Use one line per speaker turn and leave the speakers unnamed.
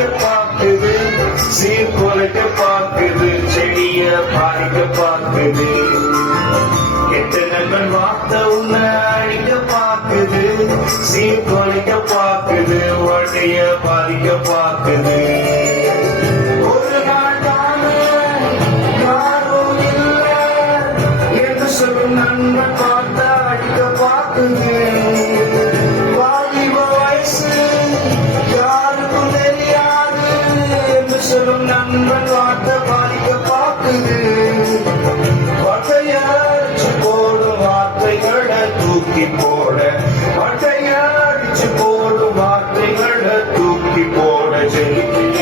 பாதிக்க பார்க்குது சீர்குலைக்க பார்க்குது செடிய பாதிக்க பார்க்குது. கெட்ட நண்பன் வார்த்தை உன்னை அடிக்க பாக்குது சீர்குலைக்க பார்க்குது வழிய பாதிக்க பார்க்குது. ஒரு நண்பன் பார்த்த அடிக்க பார்க்குது. வட்டையடிச்சு போடும் வார்த்தைகளை தூக்கி போட. வட்டையடிச்சு போடும் வார்த்தைகளை தூக்கி போட. ஜெயிக்க